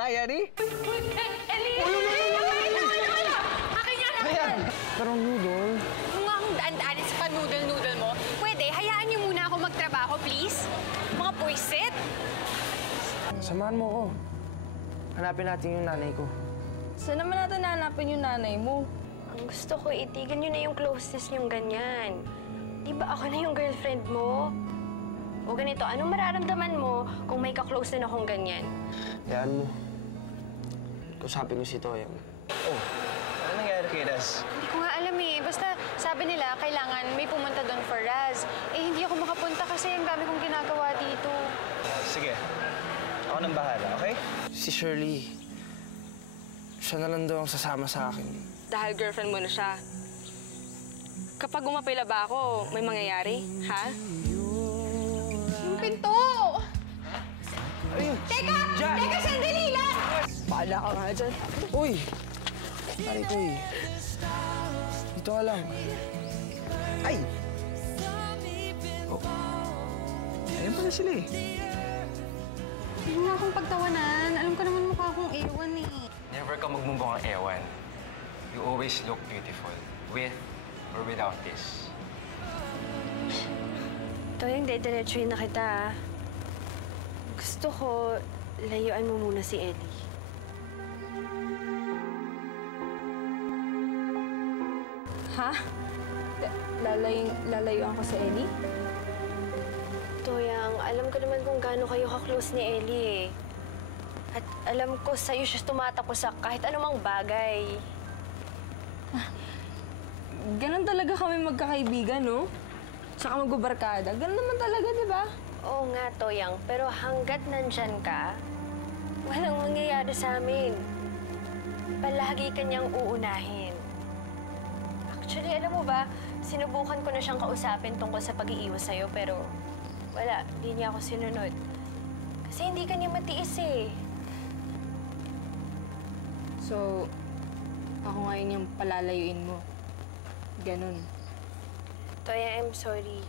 Day, Annie? Eli! Akin yan! Ayan! Pero noodle? Kung nga akong daan-daanin sa pa-noodle-noodle mo, pwede, hayaan niyo muna ako magtrabaho, please? Mga puwisit! Samahan mo ako. Hanapin natin yung nanay ko. Saan naman natin hanapin yung nanay mo? Ang gusto ko, itigil niyo na yung closeness niyong ganyan. Di ba ako na yung girlfriend mo? O ganito, anong mararamdaman mo kung may ka-close na akong ganyan? Hayaan mo. Kusapin ko si Toyang. Oh, ano nangyari kay Raz? Hindi ko nga alam eh. Basta sabi nila, kailangan may pumunta doon for Raz. Eh, hindi ako makapunta kasi ang dami kong ginagawa dito. Sige, ako nang bahala, okay? Si Shirley. Siya na lang daw ang sasama sa akin. Dahil girlfriend mo na siya. Kapag umapila ba ako, may mangyayari, ha? Yung pinto! Ayun! Teka! Diyan! Teka, sandali lang! Paala ka nga dyan. Uy! Pare ko eh. Dito ka lang. Ay! Oh. Ayan pala sila eh. Hindi nga akong pagtawanan. Alam ko naman mukha akong ewan eh. Never ka magmumukhang ewan. You always look beautiful, with or without this. Toyang, diretsuhin na kita. Gusto ko, layuan mo muna si Ellie. Ha? Lalayuan ko sa Ellie? Toyang, alam ko naman kung gaano kayo ka-close ni Ellie eh. At alam ko sa'yo siya tumatakbo sa kahit anumang bagay. Ganon talaga kami magkakaibigan, no? Tsaka magbabarkada. Ganon naman talaga, di ba? Oo nga, Toyang. Pero hanggat nandyan ka, walang mangyayari sa amin. Palagi kanyang uunahin. Actually, alam mo ba, sinubukan ko na siyang kausapin tungkol sa pag-iiwas sa'yo, pero wala, hindi niya ako sinunod. Kasi hindi kanya matiis eh. So, ako ngayon yung palalayuin mo. Ganon. Toya, I'm sorry.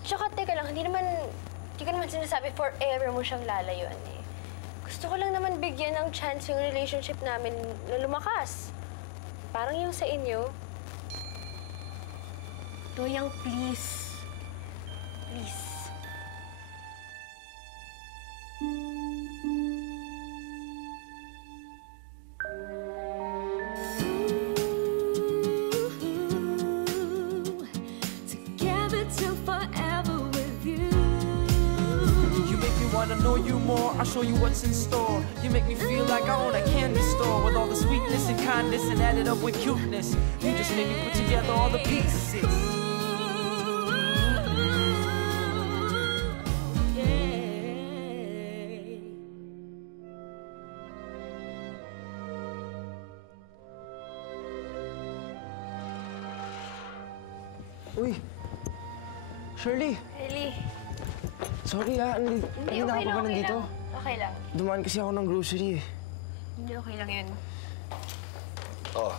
Tsaka, teka lang, hindi ka naman sinasabi forever mo siyang lalayuan eh. Gusto ko lang naman bigyan ng chance yung relationship namin na lumakas. Parang yung sa inyo. Toyang, please. Please. Wanna know you more, I'll show you what's in store. You make me feel like I own a candy store with all the sweetness and kindness and added up with cuteness. You just make me put together all the pieces. Uy! Shirley! Ellie. Sorry hindi na ako ba nandito? Okay lang. Dumaan kasi ako ng grocery eh. Hindi, okay lang yun. Oh.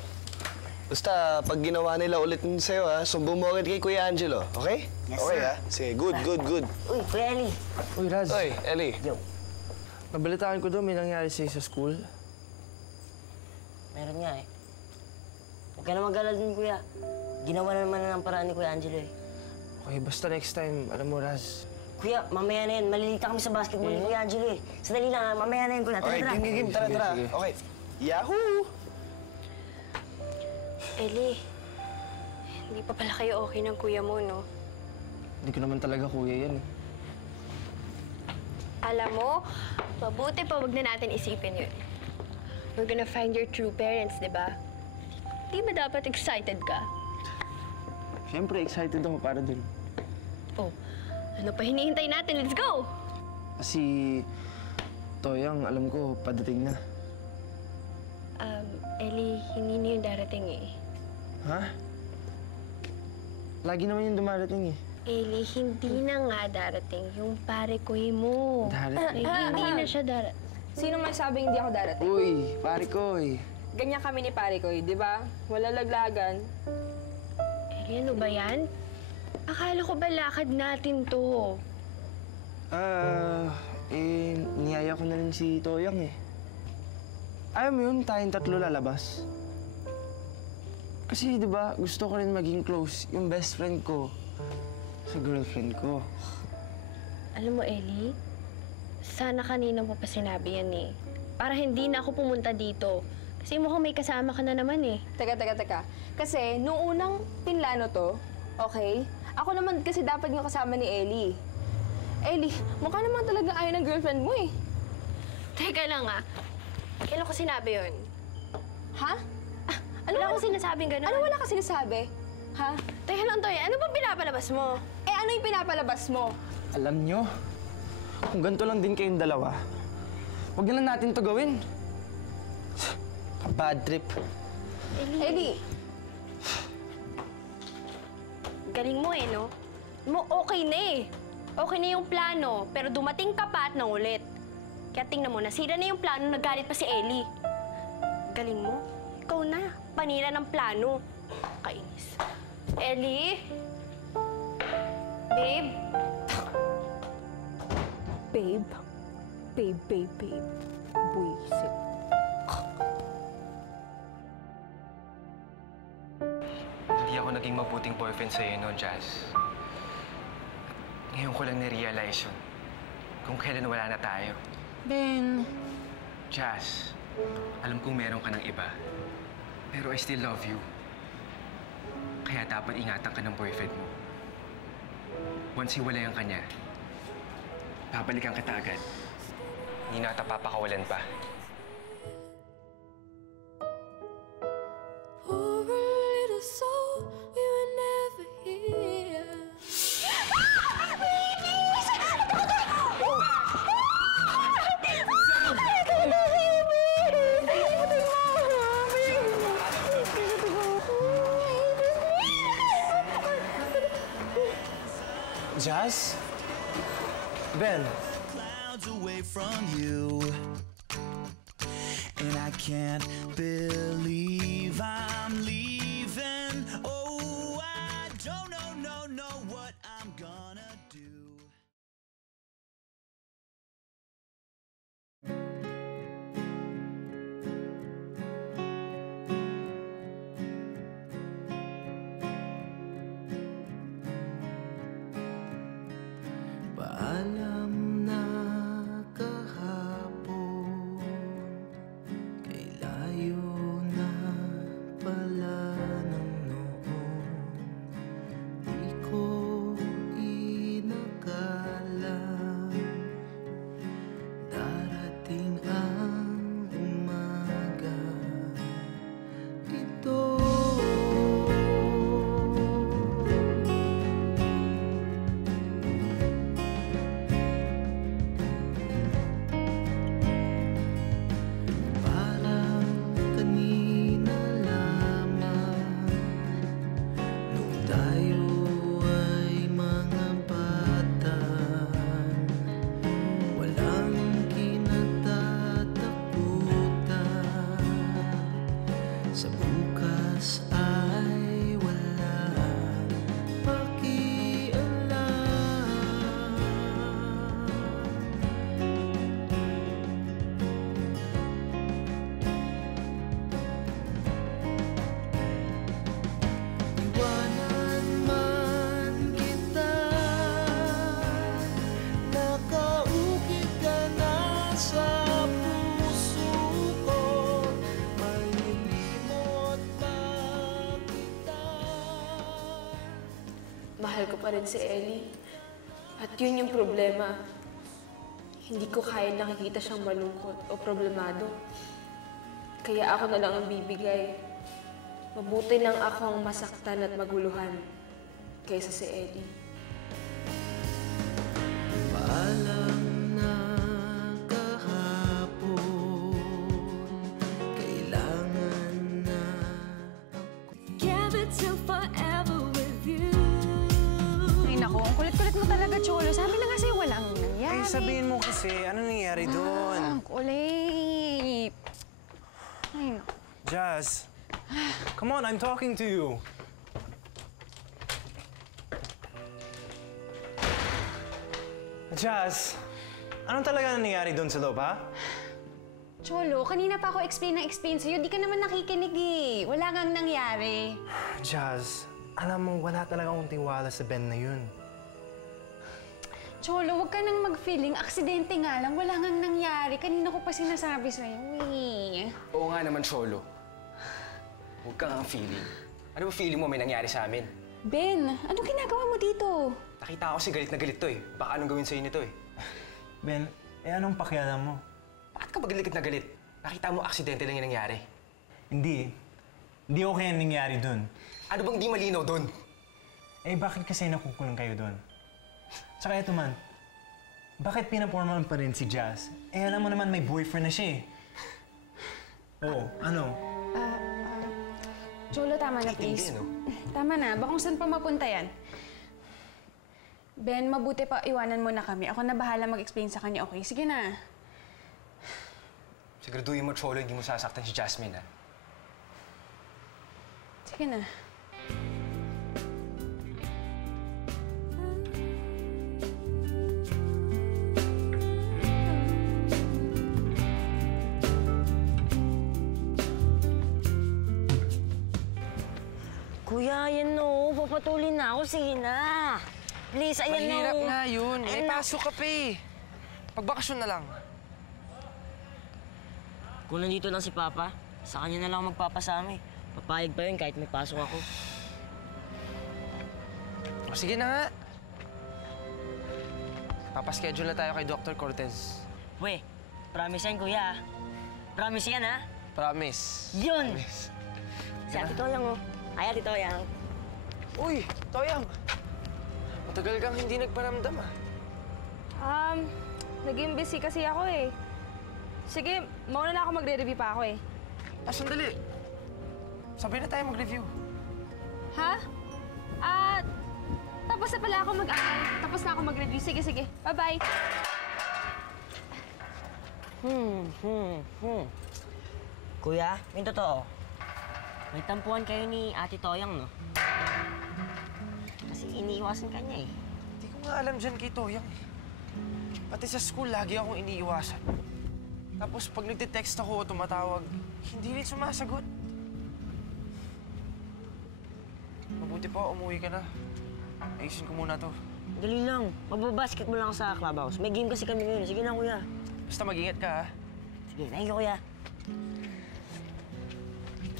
Basta, pag ginawa nila ulit sa'yo, ha, sumbong mo agad kay Kuya Angelo, okay? Yes, okay, sir. ha? Sige, good. Uy, Kuya Ellie. Uy, Raz. Oy, Ellie. Yo. Nabalitaan ko daw may nangyari sa'yo sa school. Meron nga eh. Huwag ka na mag-alala dun, Kuya. Ginawa na naman ng paraan ni Kuya Angelo eh. Okay, basta next time, alam mo, Raz. Kuya, mamaya na yun. Malilita kami sa basketball ni Kuya Angelo eh. Sandali lang, mamaya na yun, Kuya. Okay, game. Tara. Sige. Okay. Yahoo! Ellie, hindi pa pala kayo okay ng kuya mo, no? Hindi ko naman talaga kuya yan eh. Alam mo, mabuti pa wag na natin isipin yun. We're gonna find your true parents, di ba? Di ba dapat excited ka? Siyempre, excited ako para dun. Oh, ano pa hinihintay natin? Let's go! Kasi Toyang, alam ko, padating na. Ellie, hindi na yung darating eh. Ha? Lagi naman yung dumarating eh. Ellie, hindi na nga darating yung pare koy mo. Darating? Hindi na siya darating. Sino may sabing hindi ako darating? Uy, pare ko eh. Ganyan kami ni pare ko, di ba? Wala laglagan. Ellie, ano ba yan? Akala ko ba lakad natin to? Niyaya ko na rin si Toyang eh. Ayaw mo yun, tayong tatlo lalabas? Kasi, di ba, gusto ko rin maging close yung best friend ko sa girlfriend ko. Alam mo, Ellie, sana kanina mo pa sinabi yan eh. Para hindi na ako pumunta dito. Kasi mukhang may kasama ka na naman eh. Teka. Kasi, nung unang pinlano to, okay? Ako naman kasi dapat yung kasama ni Ellie. Ellie, mukha naman talaga ayaw ng girlfriend mo eh. Teka lang ah. Kailan ko sinabi yun? Ha? Wala akong sinasabing gano'n. Ano wala ka sinasabi? Ha? Teka lang, Toy. Ano bang pinapalabas mo? Eh, ano yung pinapalabas mo? Alam nyo, kung ganito lang din kayong dalawa, huwag na lang natin to gawin. Bad trip. Ellie! Galing mo eh, no? Okay na eh. Okay na yung plano, pero dumating ka pa at nangulit. Kaya tingnan mo, nasira na yung plano, nagalit pa si Ellie. Galing mo? Ikaw na. Panira ng plano. Kainis. Ellie? Babe? Babe. Buisit. Hindi ako naging mabuting boyfriend sa'yo noon, Jazz. Ngayon ko lang na-realize yun. Kung kailan wala na tayo. Ben... Jazz, alam kong meron ka ng iba. Pero I still love you. Kaya dapat ingatan ka ng boyfriend mo. Once hiwalayan ka niya, babalikan kita agad. Hindi na kita papakawalan pa. Poor little soul, we were never here. Jazz? Ben? Clouds away from you, and I can't believe I'm leaving. Oh, I don't know what I'm gonna do. Paalam na kahapon, kay layo na pala ng noon. Di ko inakala darating ang umaga ito. Sa bukas ay walang pakialam. Iwanan man kita, nakaukit ka na sa puso ko. Mahal ko pa rin si Ellie. At yun yung problema. Hindi ko kaya nakikita siyang malungkot o problemado. Kaya ako na lang ang bibigay. Mabuti lang ako ang masaktan at maguluhan kaysa si Ellie. Paalam na kahapon, kailangan na Gather till forever with you. Ay naku, ang kulit-kulit mo talaga, Cholo. Sabi na nga sa'yo, walang nangyari. Ay, sabihin mo kasi, ano nangyari doon? Ang kulit. Ay naku. Jazz, come on, I'm talking to you. Jazz, anong talaga nangyari doon sa loob, ha? Cholo, kanina pa ako explain sa'yo. Di ka naman nakikinig eh. Wala ngang nangyari. Jazz, alam mo, wala talaga akong tiwala sa Ben na yun. Cholo, huwag ka nang mag-feeling. Aksidente nga lang. Wala ngang nangyari. Kanina ko pa sinasabi sa'yo eh. Oo nga naman, Cholo. Huwag kang ang feeling. Ano ba feeling mo may nangyari sa amin? Ben, anong ginagawa mo dito? Nakita ko si galit na galit to eh. Baka anong gawin sa'yo nito eh. Ben, anong pakialam mo? Bakit ka ba galit na galit? Nakita mo aksidente lang yung nangyari. Hindi. Hindi okay ang nangyari dun. Ano bang di malinaw doon? Eh, bakit kasi nakukulong kayo dun? Tsaka eto man, bakit pinapormal pa rin si Jazz? Eh, alam mo naman may boyfriend na siya eh. Oo, ano? Cholo, tama na please. Hindi, no? Tama na. Baka kung saan pa mapunta yan. Ben, mabuti pa iwanan mo na kami. Ako na bahala mag-explain sa kanya, okay? Sige na. Siguraduhin mo, Cholo, hindi mo sasaktan si Jasmine, ha? Sige na. Kuya, ayan no. Papatulin na ako. Sige na. Please, ayan no. Mahirap nga yun. May Ayan na. pasok ka pa eh. Pagbakasyon na lang. Kung nandito lang si Papa, sa kanya na lang magpapasama eh. Papayag pa yun kahit may pasok ako. O sige na nga. Papaschedule na tayo kay Dr. Cortez. We, promise yan kuya. Promise yan ha. Promise. Yun! Si Ate Toyang oh. Ay, Ate Toyang. Uy, Toyang! Matagal kang hindi nagparamdam ah. Naging busy kasi ako eh. Sige, mauna na ako magre-review pa ako eh. Sandali. Sabay na tayo mag-review. Ha? Tapos na pala ako tapos na ako mag-review. Sige, sige. Bye-bye. Kuya, yung totoo. May tampuhan kayo ni Ate Toyang, no? Kasi iniiwasan ka niya eh. Hindi ko nga alam dyan kay Toyang eh. Pati sa school, lagi akong iniiwasan. Tapos pag nagte-text ako o tumatawag, hindi rin sumasagot. Mabuti pa, umuwi ka na. Ayusin ko muna to. Dali lang. Magbabasketball lang ako sa clubhouse. May game kasi kami ngayon. Sige na, kuya. Basta mag-ingat ka, ha? Sige, thank you, kuya.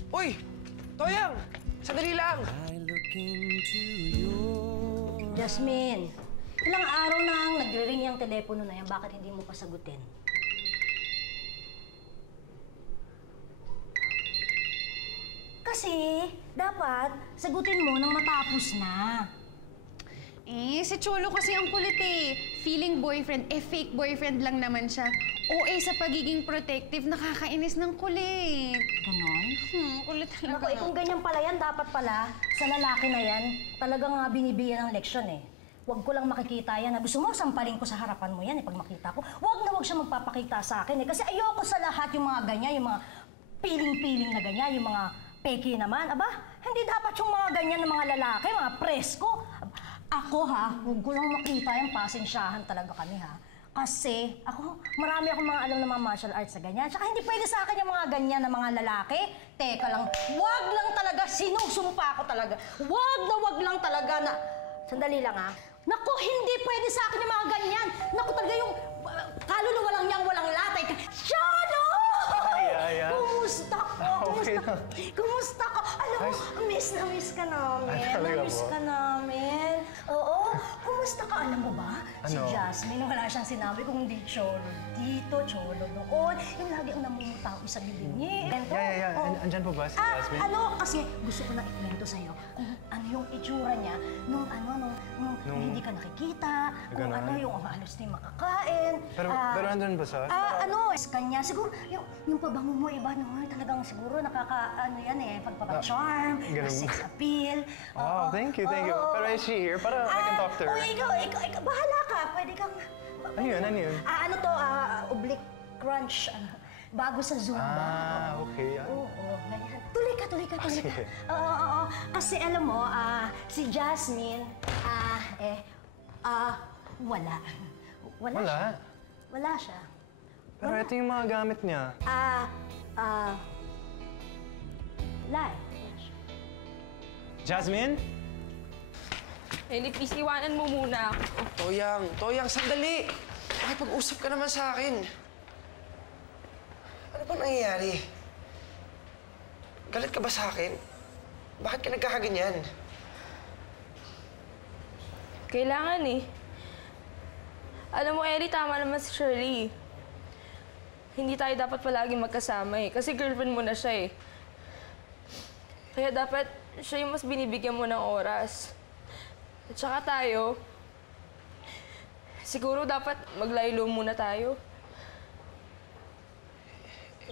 Uy! Toyang! Sandali lang! Jasmine, ilang araw na ang nagre-ring yung telepono na yan. Bakit hindi mo pa sagutin? Kasi, dapat sagutin mo nang matapos na. Eh, si Cholo kasi ang kulit eh. Feeling boyfriend, fake boyfriend lang naman siya. OA sa pagiging protective, nakakainis ng kulit. Ganon? Kulit talaga. Naku, kung ganyan pala yan, dapat pala sa lalaki na yan, talagang binibigyan ng leksyon eh. Huwag ko lang makikita yan. Gusto mo, sampalin ko sa harapan mo yan eh, pag makita ko. Huwag na huwag siya magpapakita sa akin eh. Kasi ayoko sa lahat yung mga ganyan, yung mga piling-piling na ganyan, yung mga peki naman. Aba, hindi dapat yung mga ganyan ng mga lalaki, mga presko. Ako ha, huwag ko lang makita yan, pasensyahan talaga kami ha. Kasi marami akong mga alam ng mga martial arts na ganyan. Tsaka hindi pwede sa akin yung mga ganyan na mga lalaki. Teka lang, wag lang talaga, sinusumpa ko talaga. Wag lang talaga na... Sandali lang ha. Naku, hindi pwede sa akin yung mga ganyan. Naku talaga yung kaluluwa lang niyang walang latay. Shano! Kumusta ka? Kumusta ka? Alam mo, miss na miss ka namin. Miss ka namin. Oo. Kumusta ka? Alam mo ba? Si Jasmine, wala siyang sinabi kung hindi Cholo dito, Cholo doon. Yung lagi ang namumutaw sa bibig niya. Andyan po ba si Jasmine? Kasi gusto ko na ikwento sa'yo kung ano yung itsura niya nung hindi ka nakikita, kung ano yung halos na makakain. Pero andun ba sa? Kanya, siguro, yung pabango mo iba, no? Talagang siguro yan eh, pagpapacharm, sex appeal. Oh, thank you. Pero is she here? Para I can talk to her. Ikaw, bahala ka. Pwede kang... Ano yun? Oblique crunch. Bago sa Zumba. Okay. Oo, ganyan. Tuloy ka. Oo. Kasi alam mo, si Jasmine, wala. Wala siya. Pero ito yung mga gamit niya. Lai. Jasmine? Ellie, please, iwanan mo muna ako. Toyang, sandali! Makipag-usap ka naman sa akin. Ano ba nangyayari? Galit ka ba sa akin? Bakit ka nagkakaganyan? Kailangan eh. Alam mo, Ellie, tama naman si Shirley. Hindi tayo dapat palaging magkasama eh. Kasi girlfriend mo na siya eh. Kaya dapat siya yung mas binibigyan mo ng oras. At saka tayo, siguro dapat maglaylo muna tayo.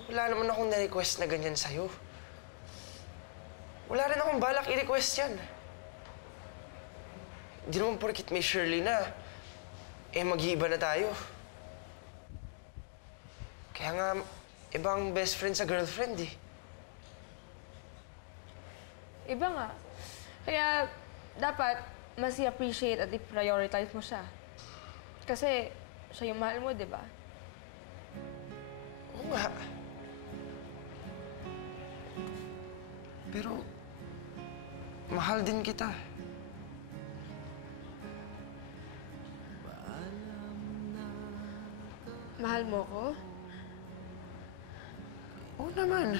Wala naman akong na-request na ganyan sa'yo. Wala rin akong balak i-request yan. Hindi naman porkit may Shirley na, mag-iiba na tayo. Kaya nga, ibang best friend sa girlfriend eh. Iba nga. Kaya dapat mas i-appreciate at i-prioritize mo siya. Kasi siya yung mahal mo, di ba? Oo nga. Pero, mahal din kita. Mahal mo ko? Oo naman.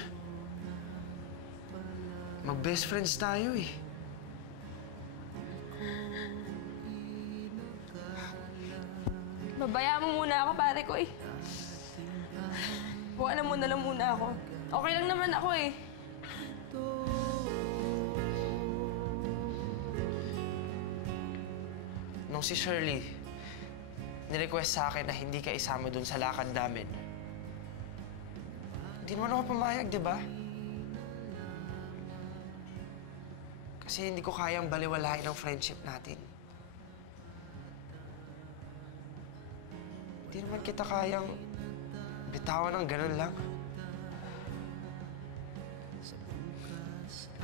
Mag-best friends tayo eh. Babayaan mo muna ako, pare ko eh. Buwanan mo na lang muna ako. Okay lang naman ako eh. Nung si Shirley, nirequest sa akin na hindi ka isama dun sa lakad namin. Hindi naman ako pumayag, di ba? Kasi hindi ko kayang baliwalain ang friendship natin. Hindi naman kita kayang bitawan ng ganun lang.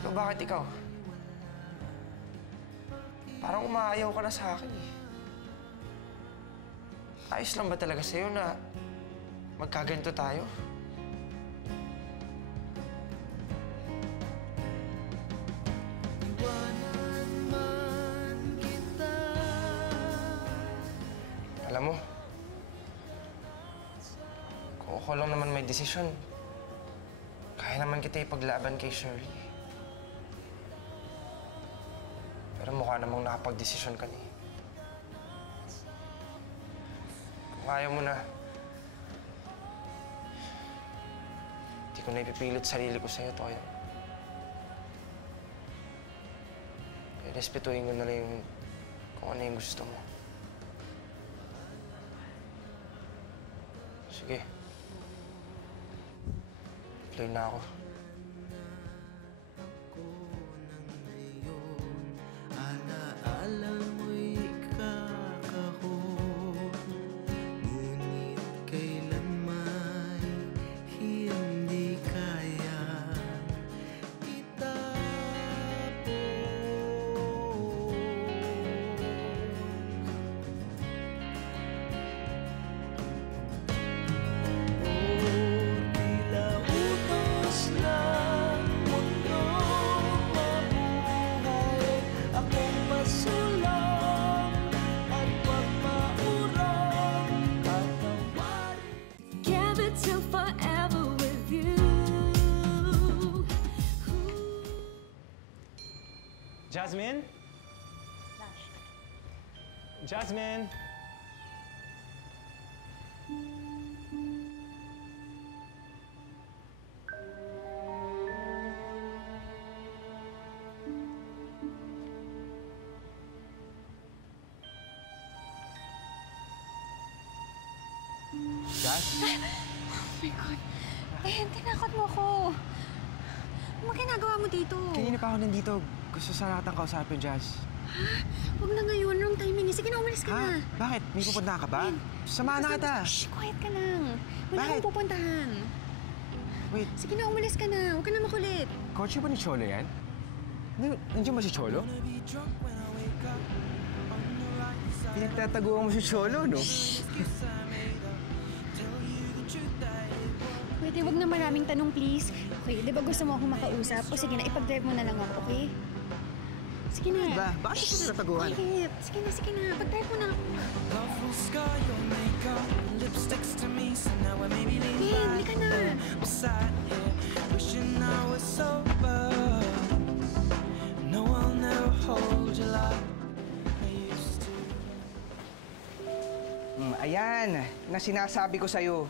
Pero bakit ikaw? Parang umaayaw ka na sa akin eh. Ayos lang ba talaga sa'yo na magkaganito tayo? Alam mo, kung ako lang naman may desisyon, kaya naman kita ipaglaban kay Shirley. Pero mukha namang nakapag-desisyon ka niya. Kung ayaw mo na, hindi ko na ipipilit sarili ko sa'yo, Toya. Respetuhin ko na lang yung kung ano yung gusto mo. Sige. Play na ako. Jasmine? Jasmine? Jas? Oh my God. Eh, tinakot mo ko. Ano ginagawa mo dito? Kanina pa ako nandito. Gusto sana kitang kausapin, Jazz. Ha? Huwag na ngayon. Wrong timing. Sige na, umalis ka na. Bakit? May pupunta ka ba? Samahan na kita. Shh, quiet ka lang. Wala akong pupuntahan. Wait. Sige na, umalis ka na. Huwag ka na makulit. Kotse ba ni Cholo yan? Nandiyan ba si Cholo? Pinagtataguan mo si Cholo, no? Pwede wag na maraming tanong, please. Okay, di ba gusto mo akong makausap? O sige na, ipag-drive mo na lang ako, okay? Sige na. Ba? Bakit ka sila taguan? Bakit? Sige na. Pag-drive mo na ako. Love will scar your makeup, lipsticks to me, so now I may be leaning Babe, ka na. beside here, wishing I was sober. No, I'll never hold you like I used to. Ayan, na sinasabi ko sa'yo.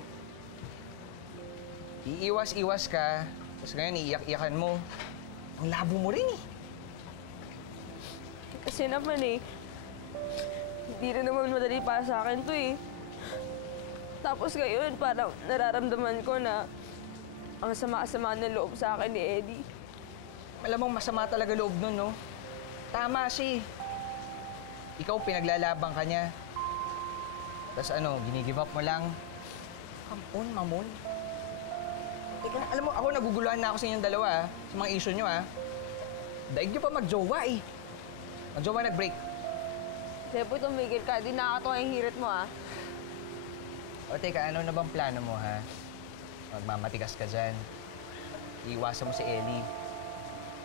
Iiwas-iwas ka, tapos ngayon iiyak-iyakan mo. Ang labo mo rin eh. Kasi naman hindi rin naman madali para sa akin to eh. Tapos ngayon, parang nararamdaman ko na ang sama-sama ng loob sa akin ni Eddie. Alam mong masama talaga loob nun, no? Tama si. Ikaw pinaglalaban ka niya. Tapos ginigive up mo lang. Come on, mamon. Teka, alam mo, ako naguguluhan na ako sa inyong dalawa, sa mga issue nyo, Daig nyo pa mag-jowa, Mag-jowa nag-break. Sepo, tumigil ka. Di nakakatawa yung hirit mo, O teka, ano na bang plano mo, ha? Magmamatigas ka dyan. Iiwasan mo si Ellie.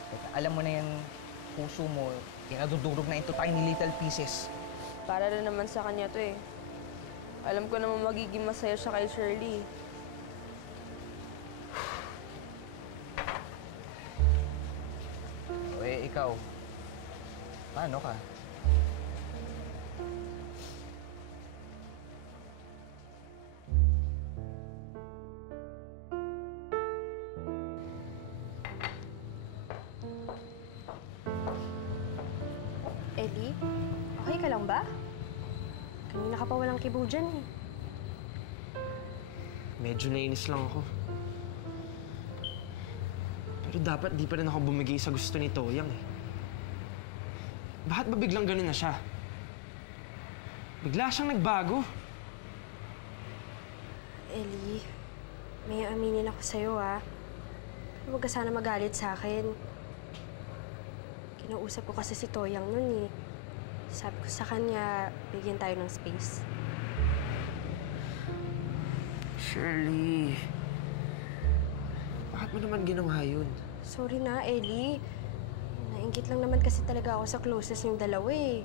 Teka, alam mo na yan, puso mo, nadudurog na into tiny little pieces. Para rin naman sa kanya to Alam ko naman magiging masaya siya kay Shirley. Ikaw, paano ka? Ellie, okay ka lang ba? Kanina ka pa walang kibo dyan eh. Medyo nainis lang ako. Pero dapat di pa rin ako bumigay sa gusto ni Toyang eh. Bakit ba biglang ganun na siya? Bigla siyang nagbago. Ellie, may aminin ako sa'yo Pero huwag ka sana magalit sa akin. Kinausap ko kasi si Toyang nun eh. Sabi ko sa kanya, bigyan tayo ng space. Shirley, bakit mo naman ginawa yun? Sorry na, Ellie. Nainggit lang naman kasi talaga ako sa closest yung dalawa eh.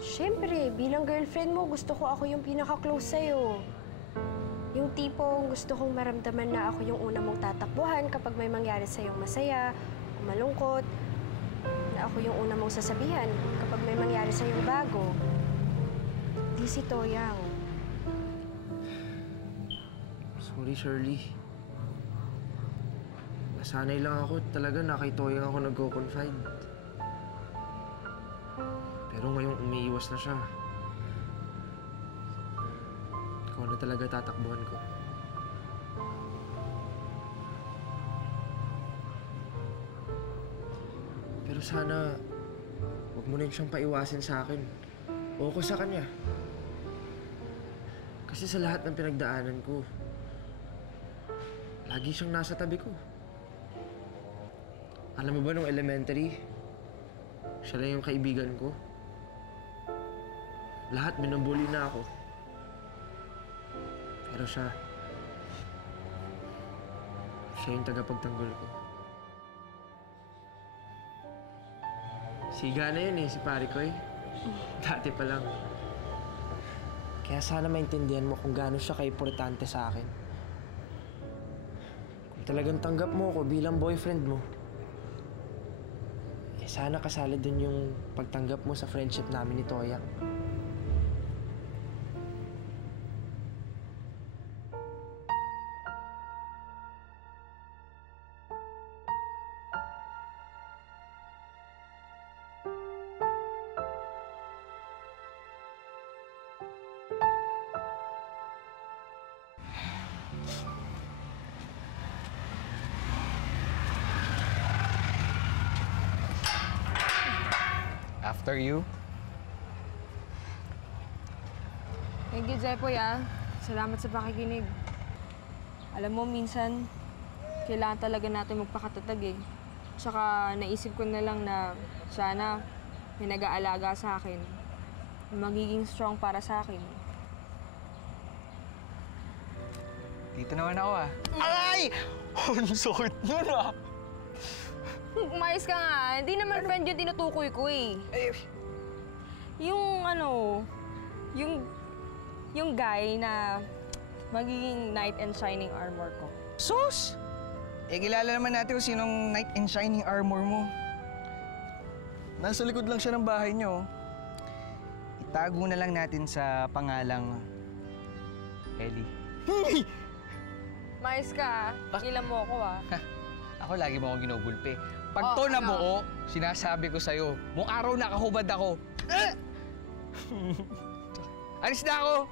Siyempre, bilang girlfriend mo, gusto ko ako yung pinaka-close sa'yo. Yung tipong gusto kong maramdaman na ako yung una mong tatakbuhan kapag may mangyari sa'yong masaya o malungkot. Na ako yung una mong sasabihan kapag may mangyari sa'yong bago. Di si Toyang. Sorry, Shirley. Nasanay lang ako talaga na kay Toyang ako nagko-confide. Pero ngayong umiiwas na siya. Ikaw na talaga tatakbuhan ko. Pero sana, huwag mo rin siyang paiwasin sa akin. O ko sa kanya. Kasi sa lahat ng pinagdaanan ko, lagi siyang nasa tabi ko. Alam mo ba nung elementary, siya lang yung kaibigan ko. Lahat binubuli na ako. Pero siya yung tagapagtanggol ko. Siga na yun si pare ko Dati pa lang. Kaya sana maintindihan mo kung gaano siya ka-importante sa akin. Kung talagang tanggap mo ako bilang boyfriend mo, sana kasali dun yung pagtanggap mo sa friendship namin ni Toyang. After you. Thank you, Jepoy, Salamat sa pakikinig. Alam mo, minsan, kailangan talaga natin magpakatatag Tsaka naisip ko na lang na sana may nag-aalaga sa akin. Magiging strong para sa akin. Dito naman ako ah. Aray! Ang sakit nun ah! Umayos ka nga. Hindi naman friend yung tinutukoy ko eh. Yung ano, yung guy na magiging knight in shining armor ko. Sus! Eh, kilala naman natin kung sinong knight in shining armor mo. Nasa likod lang siya ng bahay niyo. Itago na lang natin sa pangalang Ellie. Umayos ka ah. Ilan mo ako ah. Ako lagi mo ako ginugulpi. Pag to na buo, sinasabi ko sa'yo, buong araw nakahubad ako. Alis na ako!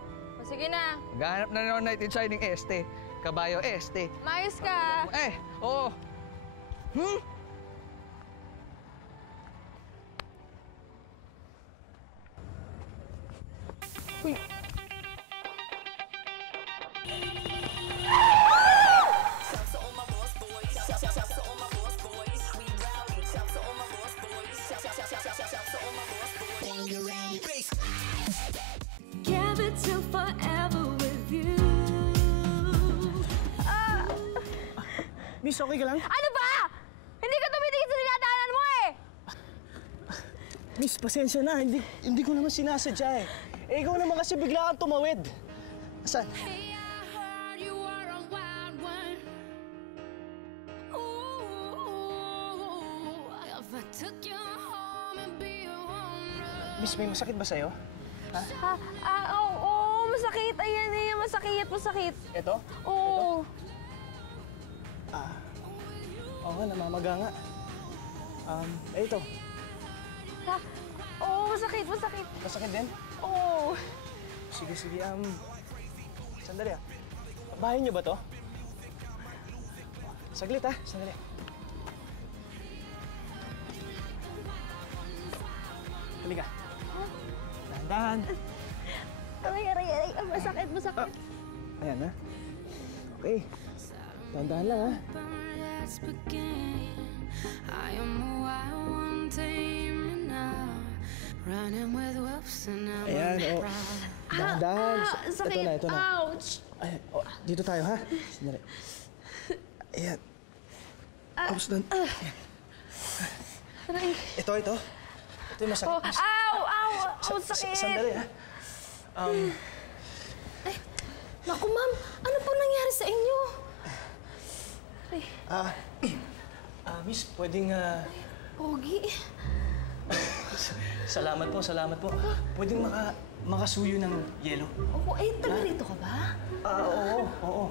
Sige na. Maghanap na ng Knight in Shining Este. Kabayo Este. Umayos ka. Oo. Uy. Give it till forever with you. Miss, okay ka lang? Ano ba? Hindi ka tumitingin sa dinadaanan mo eh! Miss, pasensya na. Hindi ko naman sinasadya eh. Eh, ikaw naman kasi bigla kang tumawid. Saan? Miss, may masakit ba sa'yo? Oo, masakit. Ayan eh, masakit. Ito? Oo. Oo nga, namamaga nga. Ito. Oo, masakit. Masakit din? Oo. Sige. Sandali ah. Bahay niyo ba to? Saglit ah, sandali. Halika. Dahan-dahan. Aray. Masakit. Ayan ha. Okay. Dahan-dahan lang ha. I am a wild one taming now, running with wolves and I'm Ayan, o. Dahan-dahan. Sakit. Ito na. Ouch! Ayan, dito tayo ha. Sandali. Ayan. Tapos doon. Aray. Ito. Ito yung masakit. Ow! Sakit! Sandali ha. Naku, ma'am. Ano po nangyari sa inyo? Miss, pwedeng... Pogi. Salamat po. Pwedeng makasuyo ng yelo. Taga rito ka ba? Oo.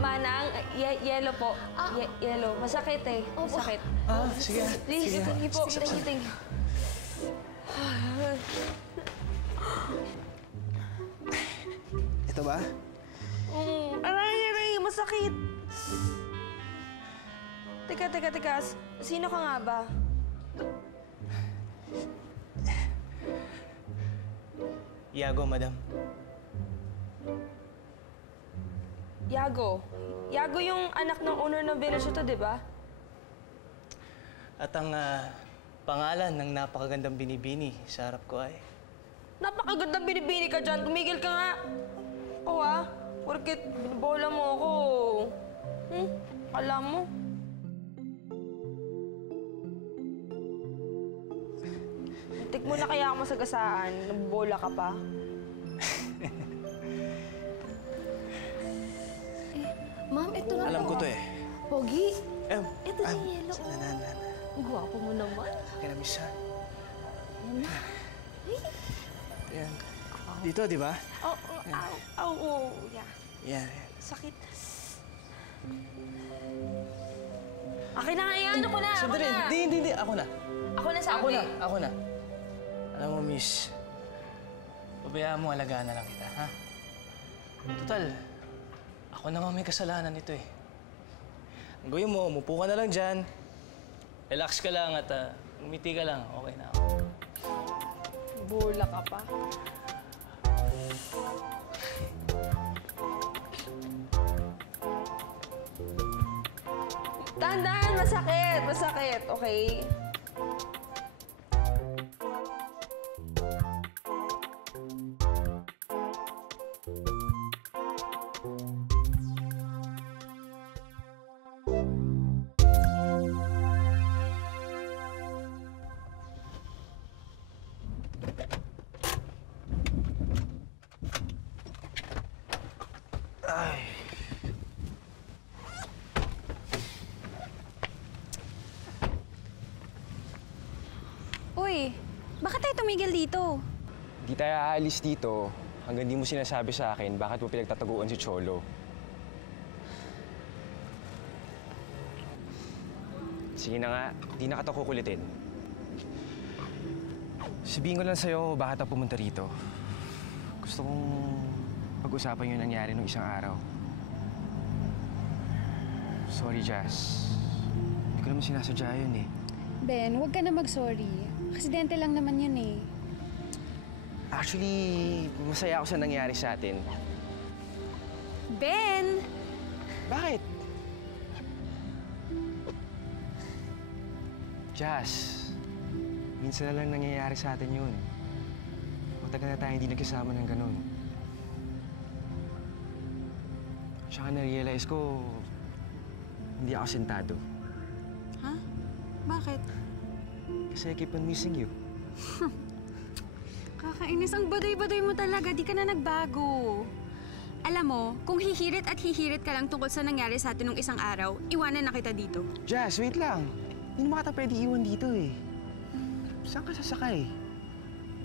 Manang, yelo po. Yelo. Masakit eh. Masakit. Sige. Please, thank you po. Thank you. Ito ba? Aray, masakit. Teka. Sino ka nga ba? Iago, madam. Iago yung anak ng owner ng Village ito, di ba? At ang pangalan ng napakagandang binibini sa harap ko ay... Napakagandang binibini ka dyan. Tumigil ka nga. Porket binibola mo ako. Alam mo. Tik mo na kaya ako masagasaan. Nabobola ka pa. Ma'am, ito na Alam po. ko to eh. Pogi, Ito na yung yelo. Ang gwapo mo naman. Kaya na, miss ha. Ayan. Dito, di ba? Oo. Yan. Sakit. Akin na nga yan. Ano ko na? Sandali. Hindi. Ako na. Ako na sabi. Ako na. Alam mo, miss. Pabayaan mo, alagaan na lang kita, ha? Total, ako naman may kasalanan nito eh. Ang gawin mo, umupo ka na lang dyan. Relax ka lang at umiti ka lang. Okay na ako. Bola ka pa. Dahan-dahan, masakit. Okay? eh. Bakit tayo tumigil dito? Di tayo aalis dito hanggang di mo sinasabi sa akin bakit mo pinagtataguan si Cholo. Sige na nga, di na kita kukulitin. Sabihin ko lang sa'yo bakit ako pumunta rito. Gusto kong pag-usapan yung nangyari nung isang araw. Sorry, Jazz. Hindi ko naman sinasadya yun eh. Ben, huwag ka na mag-sorry. Aksidente lang naman yun eh. Actually, masaya ako sa nangyari sa atin. Ben! Bakit? Jazz, minsan na lang nangyayari sa atin yun. Matagal na tayo hindi nagkasama ng ganun. Tsaka na-realize ko, hindi ako sentado. Ha? Bakit? Kasi I keep on missing you. Kakainis. Ang badoy-badoy mo talaga. Di ka na nagbago. Alam mo, kung hihirit at hihirit ka lang tungkol sa nangyari sa atin nung isang araw, iwanan na kita dito. Jazz, wait lang. Hindi mo kita pwede iwan dito eh. Saan ka sasakay?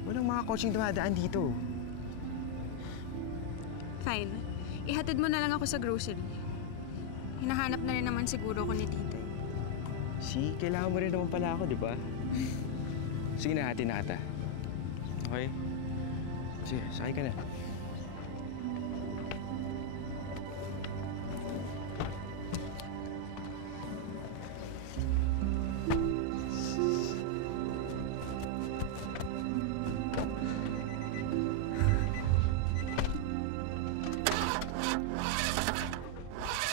Walang mga coaching dumadaan dito. Fine. Ihatid mo na lang ako sa grocery. Hinahanap na rin naman siguro ko ni Tito. See, kailangan mo rin naman pala ako, di ba? Sige na, hati na kita. Okay? Sige, sakay ka na.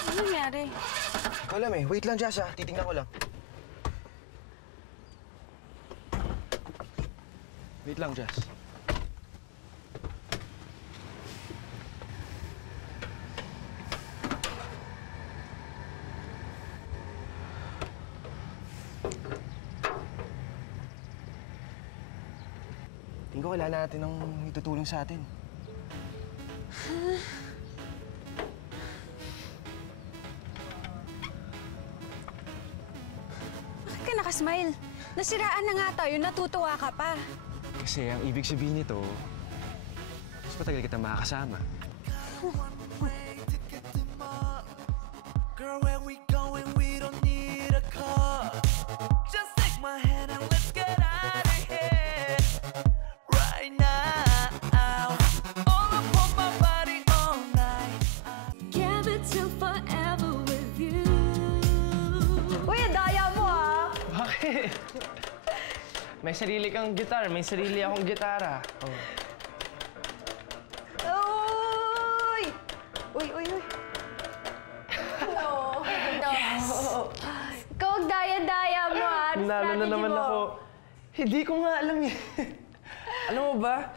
Ano nangyari? Ikaw alam eh. Wait lang, Jazz ah. Titingnan ko lang. Wait lang, Jazz. Tingin ko kailangan natin ng itutulong sa atin. Bakit ka nakasmile? Nasiraan na nga tayo, natutuwa ka pa. Kasi ang ibig sabihin nito, mas matagal kita makakasama. Girl, where we going? We don't need a car. Just take my hand and let's get out of here right now. All up on my body all night. Give it till forever with you. Uy, ang daya mo ah! Bakit? May sarili kang gitar, may sarili akong gitara. Uy! Uy! No. Yes! Ikaw ang daya-daya mo ah! Nalo na naman ako. Hindi ko nga alam eh. Alam mo ba,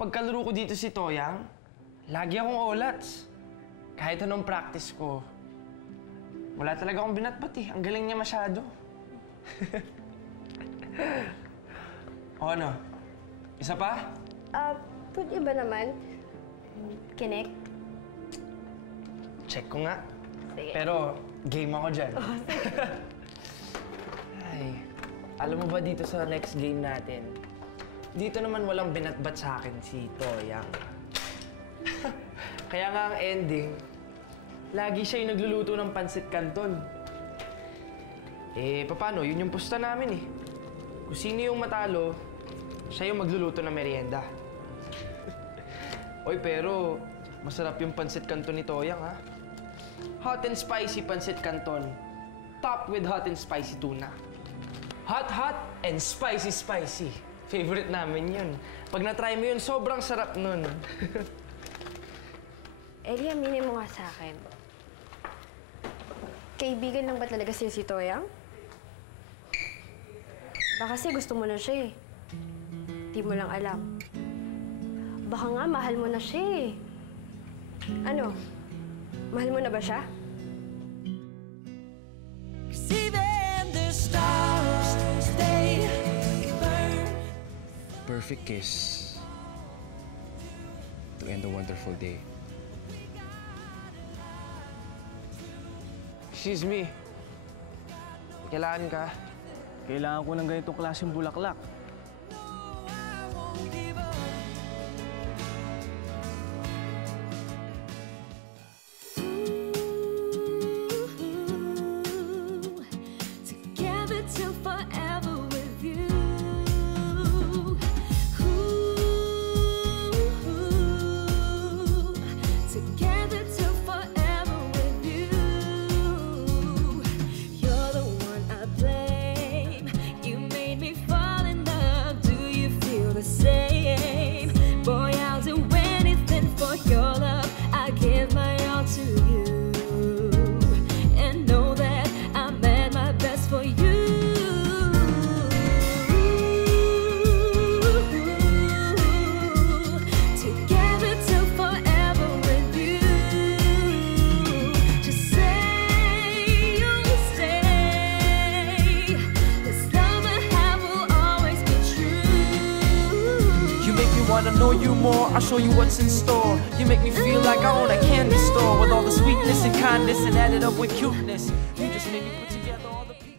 pagkalaro ko dito si Toyang, lagi akong olats. Kahit anong practice ko, wala talaga akong binatbat eh. Ang galing niya masyado. O ano? Isa pa? Pwede ba naman? Connect? Check ko nga. Sige. Pero game ako dyan. Ay, alam mo ba dito sa next game natin, dito naman walang binatbat sa akin si Toyang. Kaya nga ang ending, lagi siya yung nagluluto ng pansit canton. Eh, paano? Yun yung pusta namin eh. Kung sino yung matalo, siya yung magluluto ng merienda. Oy, pero masarap yung pansit canton ni Toyang, ha? Hot and spicy pansit canton. Topped with hot and spicy tuna. Hot, hot and spicy, spicy. Favorite namin yun. Pag na-try mo yun, sobrang sarap nun. Ellie, aminin mo nga sa akin. Kaibigan lang ba talaga si Toyang? Baka kasi gusto mo na siya eh. Di mo lang alam. Baka nga mahal mo na siya eh. Ano? Mahal mo na ba siya? Even the stars stay burn. Perfect kiss to end a wonderful day. Excuse me. Kailangan ka? Kailangan ko ng ganitong klaseng bulaklak. Together till forever with you. Together till forever with you. You're the one I blame. You made me fall in love. Do you feel the same? Boy, I'll do anything for your love. I give my all to you. And know that I'm at my best for you. Together till forever with you. Just say you'll stay. This love I have will always be true. You make me wanna know you more. I'll show you what's in store. You make me feel like I own a candy store with all the sweetness and kindness and added up with cuteness. You just make me.